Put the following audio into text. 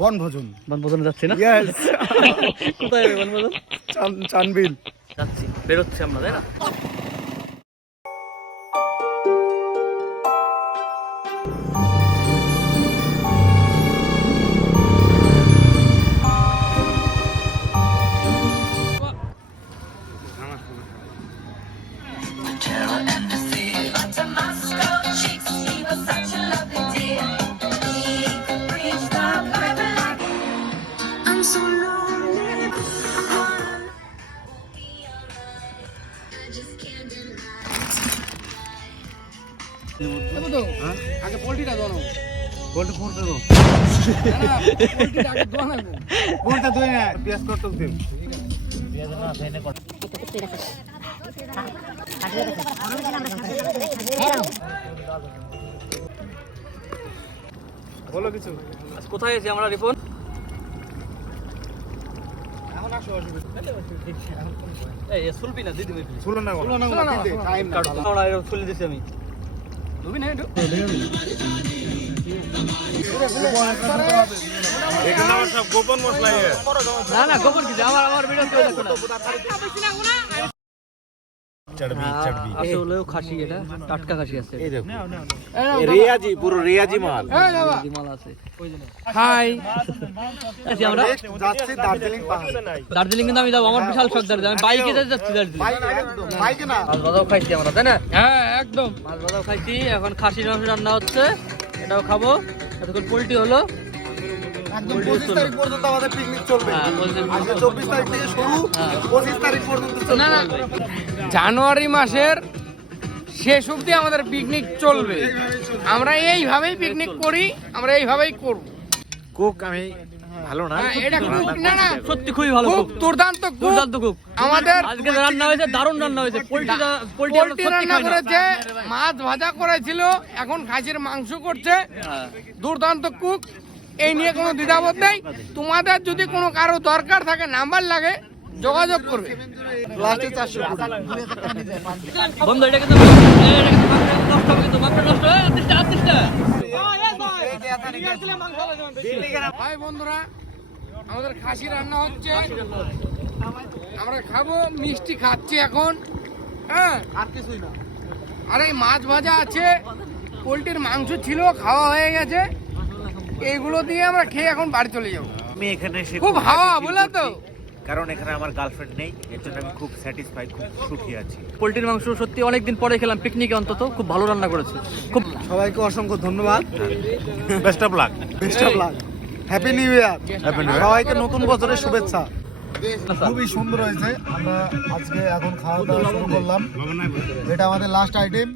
বনভোজন যাচ্ছি না? কোথায় যাবে বনভোজন? চানবিল যাচ্ছি, বেরোচ্ছি আমরা, তাই না? আগে পোল্ট্রিটা দোনো, পোল্ট্রি ফুটতে দো, পোল্ট্রিটা আগে দোনো, পোল্ট্রিটা দোই না, পেঁয়াজ করতে দিন, পেঁয়াজ না ফেনে কর, বলো কিছু। কোথায় আছি আমরা রিপন? এখন আসো আসবে, এই সুলবি না দিদি, শুনো না টাইম না, আমরা এরকম খুলে দিছি আমি, ধুবি না একটু এখানে আমার সব গোপন মশলা আছে। না না গোপন কিছু, আমার ভিডিও কেউ দেখো না। আসলে খাসি, এটা টাটকা খাসি আছে, এই দেখো রিয়াজি, পুরো রিয়াজি মাল, রিয়াজি মাল আছে। হাই আছি আমরা যাচ্ছি দার্জিলিং পাহাড়। দার্জিলিং কিন্তু আমি যাবো, আমার বিশাল শখ দার্জিলিং, আমি বাইকে যাচ্ছি দার্জিলিং। বাইকে না, মাছ ভাজাও খাইছি আমরা, তাই না? হ্যাঁ একদম, মাছ ভাজাও খাইছি, এখন খাসির মাংস রান্না হচ্ছে, এটাও খাবো। এতক্ষণ পোল্ট্রি হলো, একদম 25 তারিখ পর্যন্ত আমাদের পিকনিক চলবে। হ্যাঁ, আজকে 24 তারিখ থেকে শুরু, 25 তারিখ পর্যন্ত চলবে। না জানুয়ারি মাসের শেষ অবধি আমাদের পিকনিক চলবে। আমরা এইভাবেই পিকনিক করি, আমরা এইভাবেই করব। কুক আমি ভালো না, এটা কুক না, সত্যি খুবই ভালো খুব কুক, দুর্দান্ত দুর্দান্ত কুক। কুক। আমাদের আজকে রান্না হয়েছে, দারুণ রান্না হয়েছে। পোল্ট্রি রান্না করেছে, মাছ ভাজা করেছিল, এখন খাসির মাংস করছে। দুর্দান্ত কুক, এই নিয়ে কোনো দ্বিধাবোধ নেই। তোমাদের যদি কোনো কারো দরকার থাকে, নাম্বার লাগে, যোগাযোগ করবে। লাস্টে 400 বন্ধু এটা কিন্তু নষ্ট হবে, কিন্তু মাংস নষ্ট হয়। ভাই বন্ধুরা, আমাদের খাসি রান্না হচ্ছে, আমরা খাবো, মিষ্টি খাচ্ছি এখন। হ্যাঁ, আর কিছুই না। আর এই মাছ ভাজা আছে, পোলট্রির মাংস ছিল, খাওয়া হয়ে গেছে। এইগুলো দিয়ে আমরা খেয়ে এখন বাড়ি চলে যাবো। আমি এখানে এসে খুব হাওয়া, বলে তো, কারণ এখানে আমার গার্লফ্রেন্ড নেই, এর জন্য আমি খুব স্যাটিসফাই, খুব সুখী আছি। পোল্ট্রির মাংস সত্যি অনেকদিন পরে খেলাম পিকনিকে, অন্তত খুব ভালো রান্না করেছে। খুব সবাইকে অসংখ্য ধন্যবাদ, best of luck. Best of luck, happy new year, সবাইকে নতুন বছরের শুভেচ্ছা। খুবই সুন্দর হয়েছে। আমরা আজকে এখন খাওয়া দাওয়া শুরু করলাম, এটা আমাদের লাস্ট আইটেম।